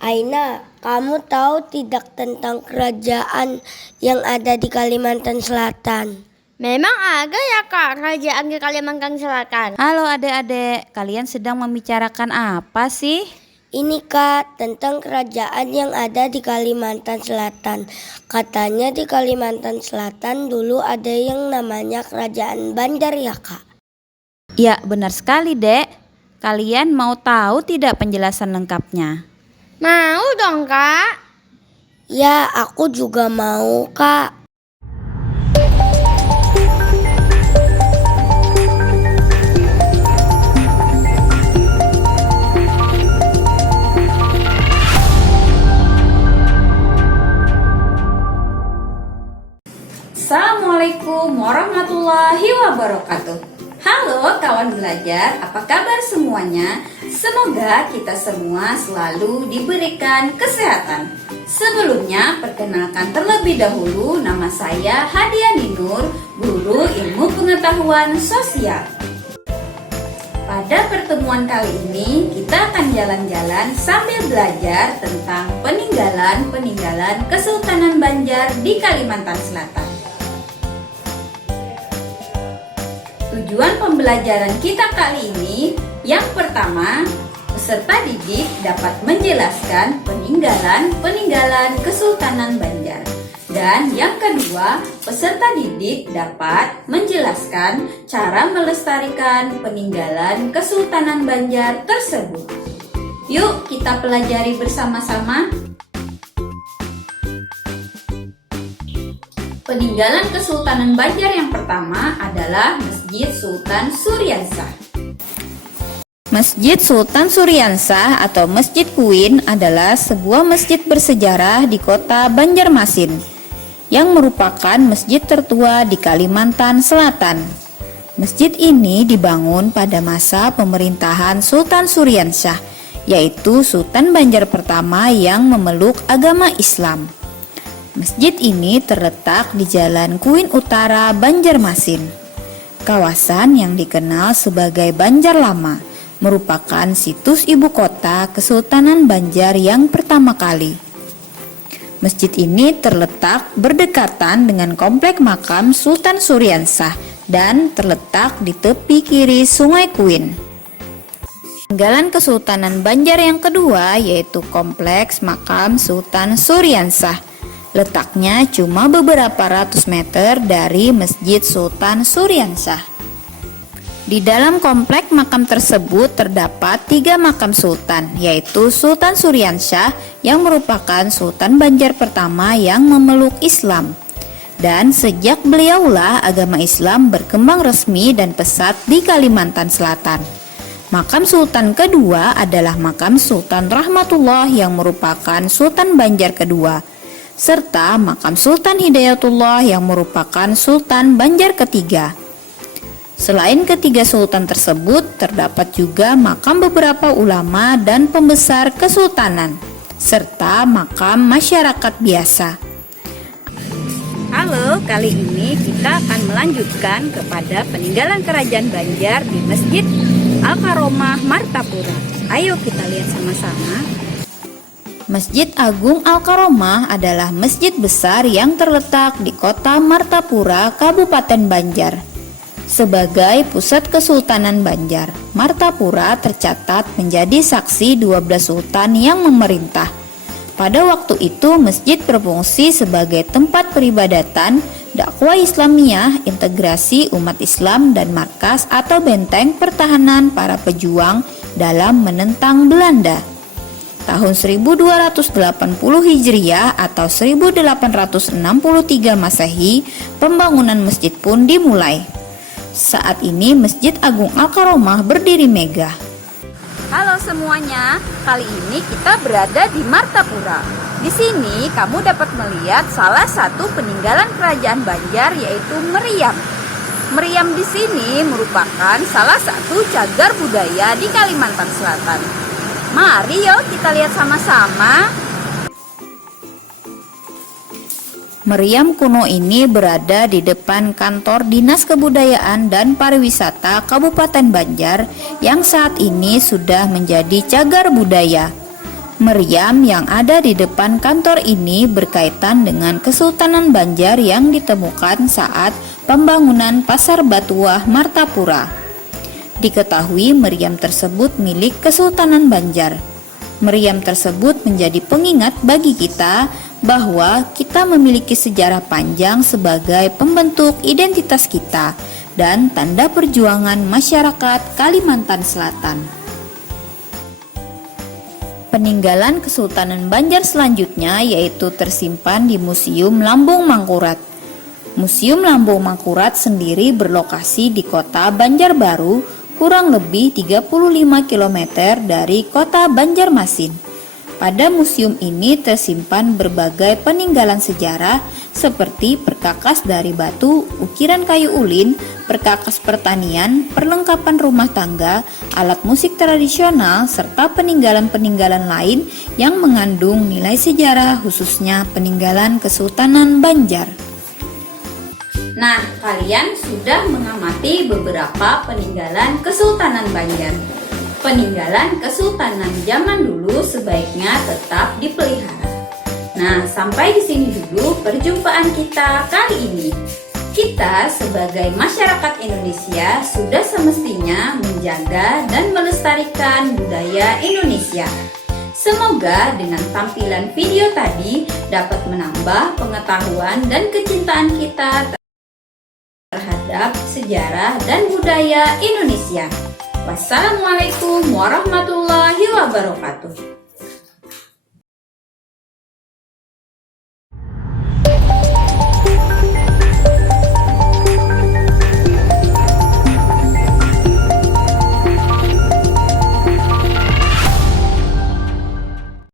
Aina, kamu tahu tidak tentang kerajaan yang ada di Kalimantan Selatan? Memang ada ya Kak, kerajaan di Kalimantan Selatan. Halo adik-adik, kalian sedang membicarakan apa sih? Ini Kak, tentang kerajaan yang ada di Kalimantan Selatan. Katanya di Kalimantan Selatan dulu ada yang namanya Kerajaan Banjar ya Kak? Ya, benar sekali, Dek. Kalian mau tahu tidak penjelasan lengkapnya? Mau dong Kak. Ya, aku juga mau Kak. Assalamualaikum warahmatullahi wabarakatuh. Halo kawan belajar, apa kabar semuanya? Semoga kita semua selalu diberikan kesehatan. Sebelumnya, perkenalkan terlebih dahulu, nama saya Hadia Ninur, guru ilmu pengetahuan sosial. Pada pertemuan kali ini, kita akan jalan-jalan sambil belajar tentang peninggalan Kesultanan Banjar di Kalimantan Selatan. Tujuan pembelajaran kita kali ini, yang pertama, peserta didik dapat menjelaskan peninggalan Kesultanan Banjar. Dan yang kedua, peserta didik dapat menjelaskan cara melestarikan peninggalan Kesultanan Banjar tersebut. Yuk kita pelajari bersama-sama. Peninggalan Kesultanan Banjar yang pertama adalah Masjid Sultan Suryansah. Masjid Sultan Suryansah atau Masjid Kuin adalah sebuah masjid bersejarah di kota Banjarmasin yang merupakan masjid tertua di Kalimantan Selatan. Masjid ini dibangun pada masa pemerintahan Sultan Suryansah, yaitu Sultan Banjar pertama yang memeluk agama Islam. Masjid ini terletak di Jalan Kuin Utara, Banjarmasin. Kawasan yang dikenal sebagai Banjar Lama merupakan situs ibu kota Kesultanan Banjar yang pertama kali. Masjid ini terletak berdekatan dengan komplek makam Sultan Suryansah dan terletak di tepi kiri Sungai Kuin. Peninggalan Kesultanan Banjar yang kedua yaitu kompleks makam Sultan Suryansah. Letaknya cuma beberapa ratus meter dari Masjid Sultan Suryansah. Di dalam komplek makam tersebut terdapat 3 makam sultan, yaitu Sultan Suryansah yang merupakan Sultan Banjar pertama yang memeluk Islam. Dan sejak beliaulah agama Islam berkembang resmi dan pesat di Kalimantan Selatan. Makam sultan kedua adalah makam Sultan Rahmatullah yang merupakan Sultan Banjar kedua, serta makam Sultan Hidayatullah yang merupakan Sultan Banjar ketiga. Selain ketiga sultan tersebut, terdapat juga makam beberapa ulama dan pembesar kesultanan, serta makam masyarakat biasa. Halo, kali ini kita akan melanjutkan kepada peninggalan kerajaan Banjar di Masjid Al-Karomah Martapura. Ayo kita lihat sama-sama. Masjid Agung Al-Karomah adalah masjid besar yang terletak di kota Martapura, Kabupaten Banjar. Sebagai pusat Kesultanan Banjar, Martapura tercatat menjadi saksi 12 sultan yang memerintah. Pada waktu itu masjid berfungsi sebagai tempat peribadatan, dakwah Islamiyah, integrasi umat Islam dan markas atau benteng pertahanan para pejuang dalam menentang Belanda. Tahun 1280 Hijriah atau 1863 Masehi, pembangunan masjid pun dimulai. Saat ini Masjid Agung Al-Karomah berdiri megah. Halo semuanya, kali ini kita berada di Martapura. Di sini kamu dapat melihat salah satu peninggalan kerajaan Banjar yaitu meriam. Meriam di sini merupakan salah satu cagar budaya di Kalimantan Selatan. Mari yuk kita lihat sama-sama. Meriam kuno ini berada di depan kantor Dinas Kebudayaan dan Pariwisata Kabupaten Banjar yang saat ini sudah menjadi cagar budaya. Meriam yang ada di depan kantor ini berkaitan dengan Kesultanan Banjar yang ditemukan saat pembangunan Pasar Batuah Martapura. Diketahui meriam tersebut milik Kesultanan Banjar. Meriam tersebut menjadi pengingat bagi kita bahwa kita memiliki sejarah panjang sebagai pembentuk identitas kita dan tanda perjuangan masyarakat Kalimantan Selatan. Peninggalan Kesultanan Banjar selanjutnya yaitu tersimpan di Museum Lambung Mangkurat. Museum Lambung Mangkurat sendiri berlokasi di kota Banjarbaru, kurang lebih 35 km dari kota Banjarmasin. Pada museum ini tersimpan berbagai peninggalan sejarah seperti perkakas dari batu, ukiran kayu ulin, perkakas pertanian, perlengkapan rumah tangga, alat musik tradisional, serta peninggalan-peninggalan lain yang mengandung nilai sejarah khususnya peninggalan Kesultanan Banjar. Nah, kalian sudah mengamati beberapa peninggalan Kesultanan Banjar. Peninggalan kesultanan zaman dulu sebaiknya tetap dipelihara. Nah, sampai di sini dulu perjumpaan kita kali ini. Kita sebagai masyarakat Indonesia sudah semestinya menjaga dan melestarikan budaya Indonesia. Semoga dengan tampilan video tadi dapat menambah pengetahuan dan kecintaan kita terhadap sejarah dan budaya Indonesia. Wassalamualaikum warahmatullahi wabarakatuh.